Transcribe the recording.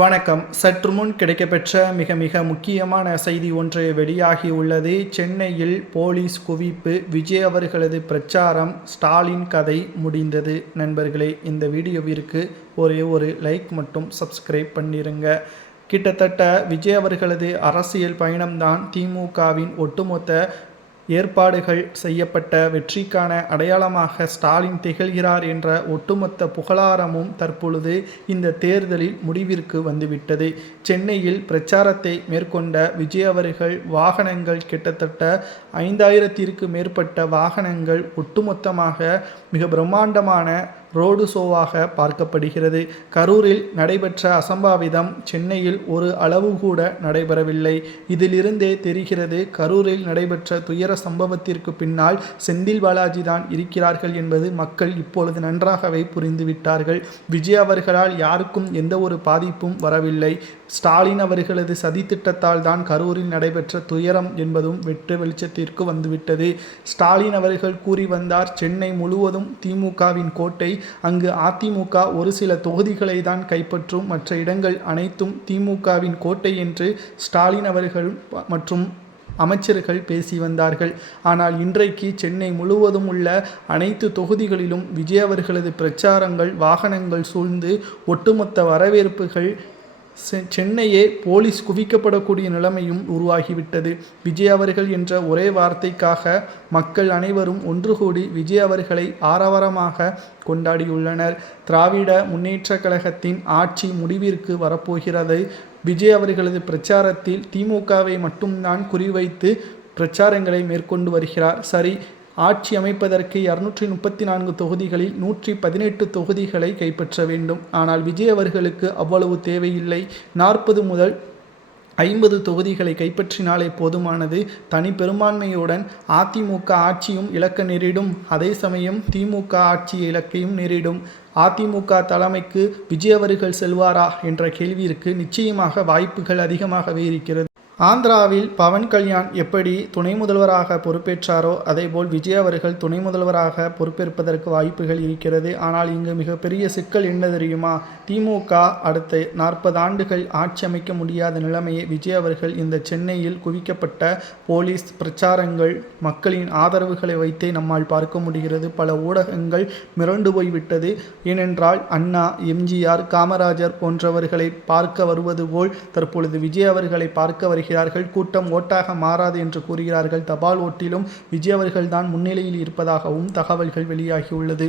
வணக்கம். சற்று முன் கிடைக்கப்பெற்ற மிக முக்கியமான செய்தி ஒன்று வெளியாகியுள்ளது. சென்னையில் போலீஸ் குவிப்பு, விஜய் அவர்களது பிரச்சாரம், ஸ்டாலின் கதை முடிந்தது. நண்பர்களே, இந்த வீடியோவிற்கு ஒரே ஒரு லைக் மட்டும் சப்ஸ்கிரைப் பண்ணிருங்க. கிட்டத்தட்ட விஜய் அவர்களது அரசியல் பயணம்தான் திமுகவின் ஒட்டுமொத்த ஏற்பாடுகள் செய்யப்பட்ட வெற்றிக்கான அடையாளமாக ஸ்டாலின் திகழ்கிறார் என்ற ஒட்டுமொத்த புகழாரமும் தற்பொழுது இந்த தேர்தலில் முடிவிற்கு வந்துவிட்டது. சென்னையில் பிரச்சாரத்தை மேற்கொண்ட விஜய் அவர்கள் வாகனங்கள் கிட்டத்தட்ட 5000ற்கு மேற்பட்ட வாகனங்கள் ஒட்டுமொத்தமாக மிக பிரம்மாண்டமான ரோடு ஷோவாக பார்க்கப்படுகிறது. கரூரில் நடைபெற்ற அசம்பாவிதம் சென்னையில் ஒரு அளவு கூட நடைபெறவில்லை. இதிலிருந்தே தெரிகிறது, கரூரில் நடைபெற்ற துயர சம்பவத்திற்கு பின்னால் செந்தில் பாலாஜி தான் இருக்கிறார்கள் என்பது மக்கள் இப்பொழுது நன்றாகவே புரிந்துவிட்டார்கள். விஜய் அவர்களால் யாருக்கும் எந்த ஒரு பாதிப்பும் வரவில்லை. ஸ்டாலின் அவர்களது சதித்திட்டத்தால் தான் கரூரில் நடைபெற்ற துயரம் என்பதும் வெட்ட வெளிச்சத்திற்கு வந்துவிட்டது. ஸ்டாலின் அவர்கள் கூறி வந்தார், சென்னை முழுவதும் திமுகவின் கோட்டை, அங்கு அதிமுக ஒரு சில தொகுதிகளை தான் கைப்பற்றும், மற்ற இடங்கள் அனைத்தும் திமுகவின் கோட்டை என்று ஸ்டாலின் அவர்கள் மற்றும் அமைச்சர்கள் பேசி வந்தார்கள். ஆனால் இன்றைக்கு சென்னை முழுவதும் உள்ள அனைத்து தொகுதிகளிலும் விஜய் அவர்களது பிரச்சாரங்கள், வாகனங்கள் சூழ்ந்து ஒட்டுமொத்த வரவேற்புகள், சென்னையே போலீஸ் குவிக்கப்படக்கூடிய நிலைமையும் உருவாகிவிட்டது. விஜய் அவர்கள் என்ற ஒரே வார்த்தைக்காக மக்கள் அனைவரும் ஒன்று கூடி விஜய் அவர்களை ஆரவாரமாக கொண்டாடியுள்ளனர். திராவிட முன்னேற்றக் கழகத்தின் ஆட்சி முடிவிற்கு வரப்போகிறது. விஜய் அவர்களது பிரச்சாரத்தில் திமுகவை மட்டும்தான் குறிவைத்து பிரச்சாரங்களை மேற்கொண்டு வருகிறார். சரி, ஆட்சி அமைப்பதற்கு 234 தொகுதிகளில் 118 தொகுதிகளை கைப்பற்ற வேண்டும். ஆனால் விஜய் அவர்களுக்கு அவ்வளவு தேவையில்லை. 40 முதல் 50 தொகுதிகளை கைப்பற்றினாலே போதுமானது. தனி பெரும்பான்மையுடன் அதிமுக ஆட்சியும் இழக்க நேரிடும், அதே சமயம் திமுக ஆட்சி இலக்கையும் நேரிடும். அதிமுக தலைமைக்கு விஜய் அவர்கள் செல்வாரா என்ற கேள்விற்கு நிச்சயமாக வாய்ப்புகள் அதிகமாகவே இருக்கிறது. ஆந்திராவில் பவன் கல்யாண் எப்படி துணை முதல்வராக பொறுப்பேற்றாரோ அதேபோல் விஜய் அவர்கள் துணை முதல்வராக பொறுப்பேற்பதற்கு வாய்ப்புகள் இருக்கிறது. ஆனால் இங்கு மிகப்பெரிய சிக்கல் என்ன தெரியுமா? திமுக அடுத்த 40 ஆண்டுகள் ஆட்சி அமைக்க முடியாத நிலைமையை விஜய் அவர்கள் இந்த சென்னையில் குவிக்கப்பட்ட போலீஸ் பிரச்சாரங்கள், மக்களின் ஆதரவுகளை வைத்தே நம்மால் பார்க்க முடிகிறது. பல ஊடகங்கள் மிரண்டு போய்விட்டது. ஏனென்றால் அண்ணா, எம்ஜிஆர், காமராஜர் போன்றவர்களை பார்க்க வருவது போல் தற்பொழுது விஜய் அவர்களை பார்க்க வருகிறார்கள். கூட்டம் ஓட்டாக மாறாது என்று கூறுகிறார்கள். தபால் ஓட்டிலும் விஜய் அவர்கள் தான் முன்னிலையில் இருப்பதாகவும் தகவல்கள் வெளியாகியுள்ளது.